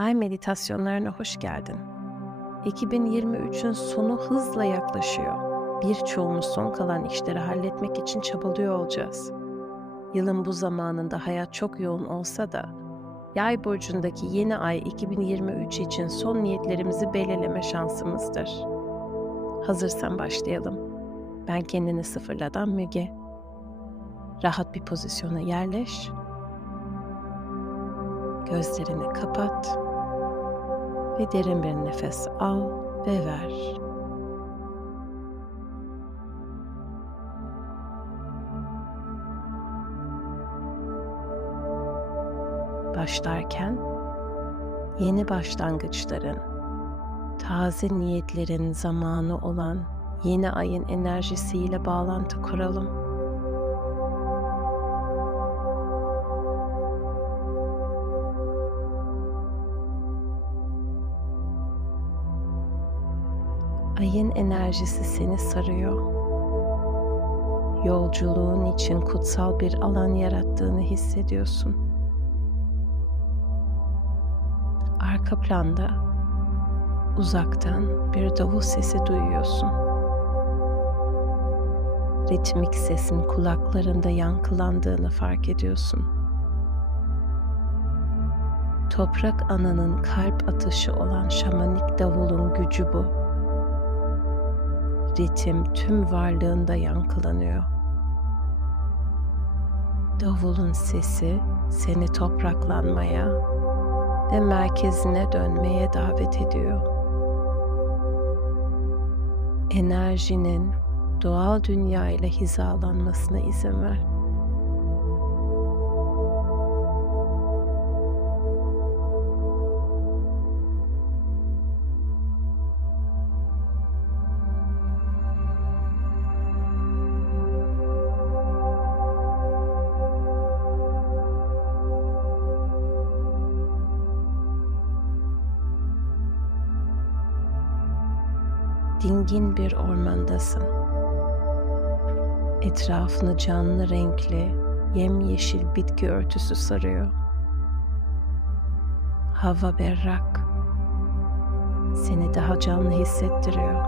Ay meditasyonlarına hoş geldin. 2023'ün sonu hızla yaklaşıyor. Birçoğumuz son kalan işleri halletmek için çabalıyor olacağız. Yılın bu zamanında hayat çok yoğun olsa da Yay burcundaki yeni ay 2023 için son niyetlerimizi belirleme şansımızdır. Hazırsan başlayalım. Ben kendini sıfırladan Müge. Rahat bir pozisyona yerleş. Gözlerini kapat ve derin bir nefes al ve ver. Başlarken yeni başlangıçların, taze niyetlerin zamanı olan yeni ayın enerjisiyle bağlantı kuralım. Ayın enerjisi seni sarıyor. Yolculuğun için kutsal bir alan yarattığını hissediyorsun. Arka planda uzaktan bir davul sesi duyuyorsun. Ritmik sesin kulaklarında yankılandığını fark ediyorsun. Toprak ananın kalp atışı olan şamanik davulun gücü bu ritim tüm varlığında yankılanıyor. Davulun sesi seni topraklanmaya ve merkezine dönmeye davet ediyor. Enerjinin doğal dünya ile hizalanmasına izin ver. Dingin bir ormandasın. Etrafını canlı renkli, yemyeşil bitki örtüsü sarıyor. Hava berrak. Seni daha canlı hissettiriyor.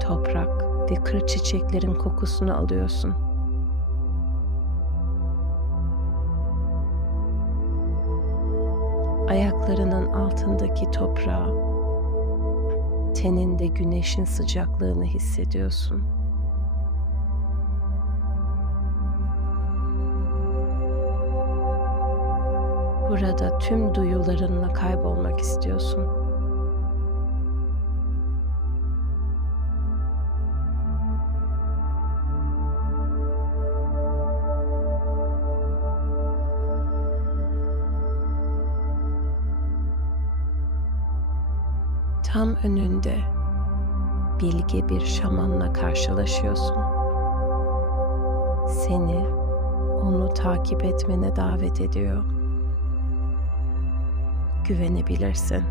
Toprak ve kır çiçeklerin kokusunu alıyorsun. Ayaklarının altındaki toprağı teninde güneşin sıcaklığını hissediyorsun. Burada tüm duyularınla kaybolmak istiyorsun. Tam önünde bilge bir şamanla karşılaşıyorsun. Seni onu takip etmene davet ediyor. Güvenebilirsin.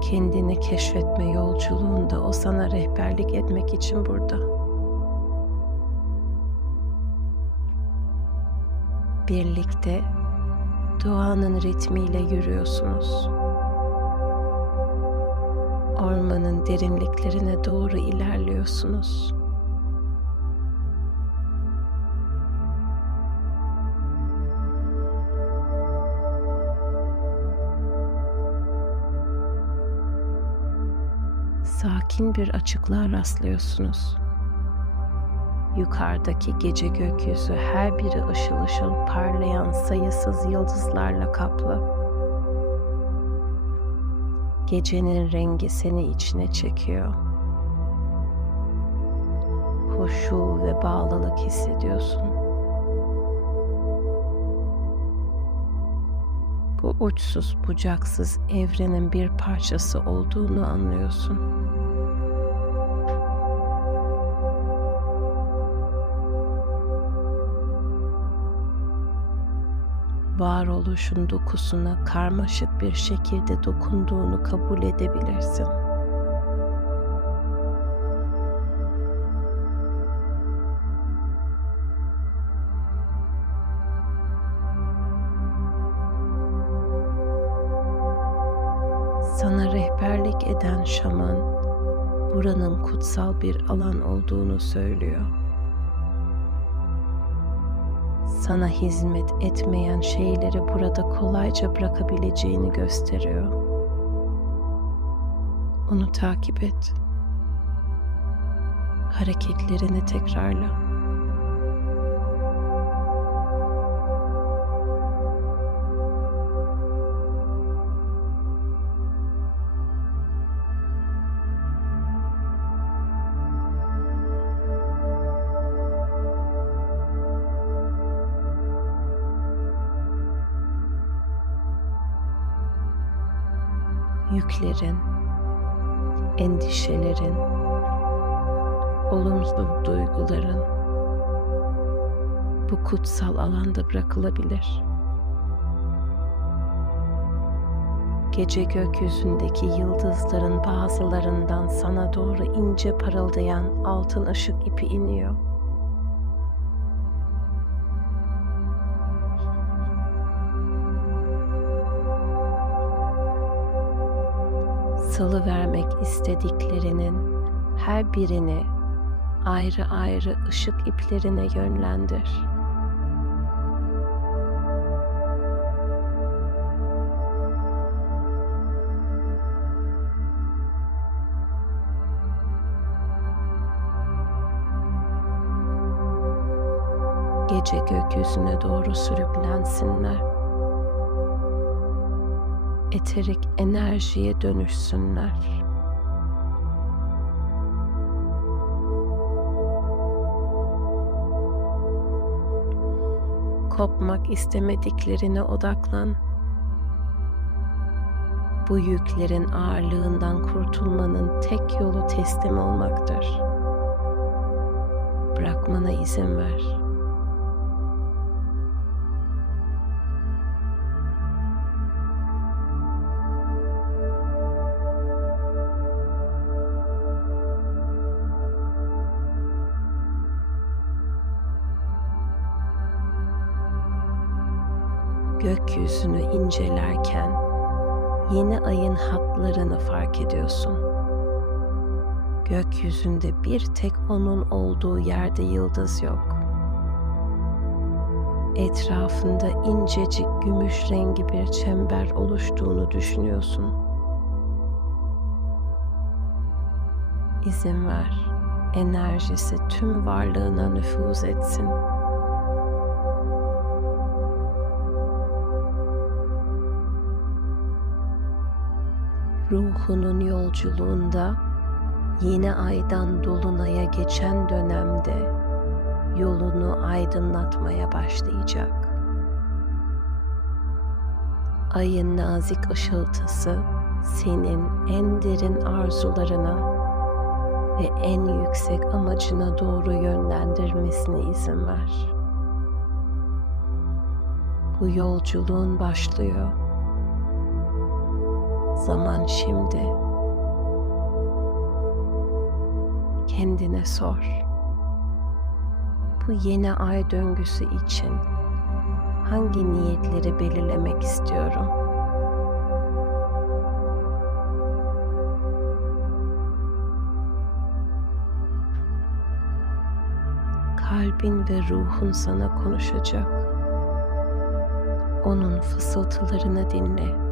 Kendini keşfetme yolculuğunda o sana rehberlik etmek için burada. Birlikte doğanın ritmiyle yürüyorsunuz ormanın derinliklerine doğru ilerliyorsunuz. Sakin bir açıklığa rastlıyorsunuz. Yukarıdaki gece gökyüzü her biri ışıl ışıl parlayan sayısız yıldızlarla kaplı. Gecenin rengi seni içine çekiyor. Huşu ve bağlılık hissediyorsun. Bu uçsuz bucaksız evrenin bir parçası olduğunu anlıyorsun. varoluşun dokusuna karmaşık bir şekilde dokunduğunu kabul edebilirsin. Sana rehberlik eden şaman buranın kutsal bir alan olduğunu söylüyor. Sana hizmet etmeyen şeyleri burada kolayca bırakabileceğini gösteriyor. Onu takip et. Hareketlerini tekrarla. Yüklerin, endişelerin, olumsuz duyguların bu kutsal alanda bırakılabilir. Gece gökyüzündeki yıldızların bazılarından sana doğru ince parıldayan altın ışık ipi iniyor. Salı vermek istediklerinin her birini ayrı ayrı ışık iplerine yönlendir. Gece gökyüzüne doğru sürüklensinler eterik enerjiye dönüşsünler. Kopmak istemediklerine odaklan. Bu yüklerin ağırlığından kurtulmanın tek yolu teslim olmaktır. Bırakmana izin ver.'' Gökyüzünü incelerken yeni ayın hatlarını fark ediyorsun. Gökyüzünde bir tek onun olduğu yerde yıldız yok. Etrafında incecik gümüş rengi bir çember oluştuğunu düşünüyorsun. İzin ver, enerjisi tüm varlığına nüfuz etsin.'' Ruhunun yolculuğunda yeni aydan dolunaya geçen dönemde yolunu aydınlatmaya başlayacak. Ayın nazik ışıltısı senin en derin arzularına ve en yüksek amacına doğru yönlendirmesine izin ver. Bu yolculuğun başlıyor Zaman şimdi. Kendine sor. Bu yeni ay döngüsü için hangi niyetleri belirlemek istiyorum? Kalbin ve ruhun sana konuşacak. Onun fısıltılarını dinle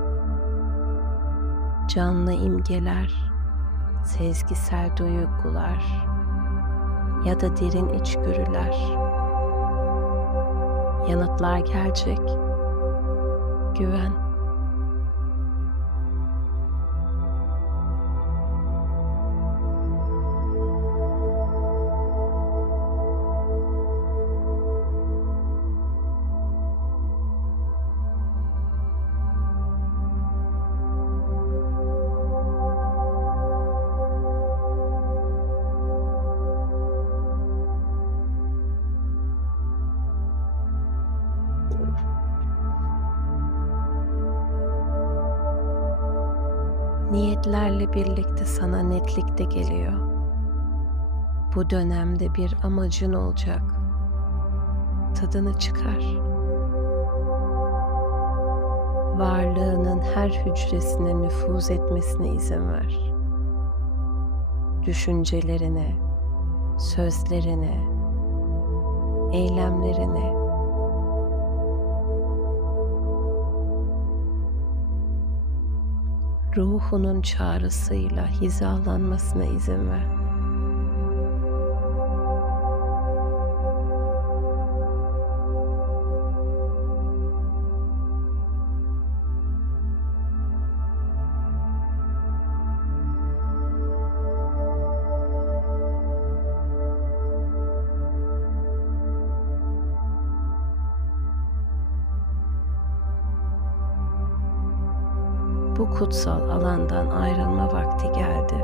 canlı imgeler, sezgisel duygular ya da derin içgörüler. Yanıtlar gelecek. Güven. Niyetlerle birlikte sana netlik de geliyor. Bu dönemde bir amacın olacak. Tadını çıkar. varlığının her hücresine nüfuz etmesine izin ver. Düşüncelerine, sözlerine, eylemlerine, ruhunun çağrısıyla hizalanmasına izin ver. Bu kutsal alandan ayrılma vakti geldi.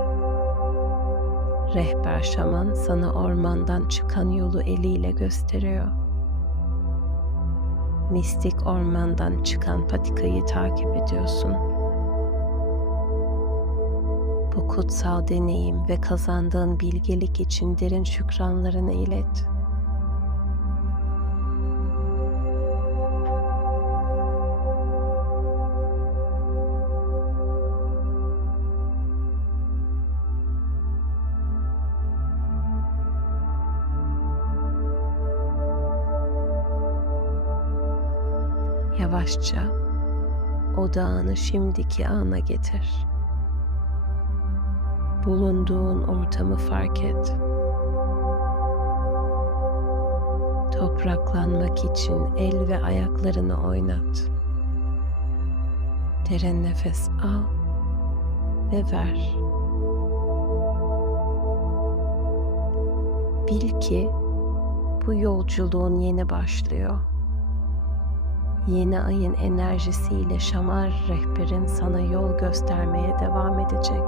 Rehber şaman sana ormandan çıkan yolu eliyle gösteriyor. Mistik ormandan çıkan patikayı takip ediyorsun. Bu kutsal deneyim ve kazandığın bilgelik için derin şükranlarını ilet. Yavaşça odağını şimdiki ana getir. Bulunduğun ortamı fark et. Topraklanmak için el ve ayaklarını oynat. Derin nefes al ve ver. Bil ki bu yolculuğun yeni başlıyor yeni ayın enerjisiyle şamar rehberin sana yol göstermeye devam edecek.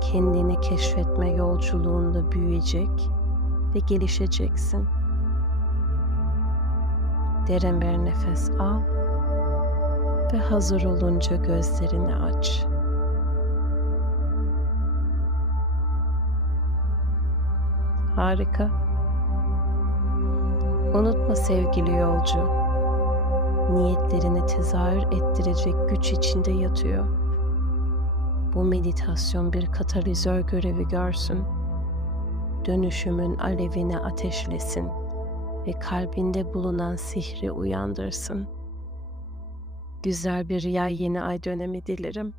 Kendini keşfetme yolculuğunda büyüyecek ve gelişeceksin. Derin bir nefes al ve hazır olunca gözlerini aç. Harika. Unutma sevgili yolcu, niyetlerini tezahür ettirecek güç içinde yatıyor. Bu meditasyon bir katalizör görevi görsün. Dönüşümün alevini ateşlesin ve kalbinde bulunan sihri uyandırsın. Güzel bir yay yeni ay dönemi dilerim.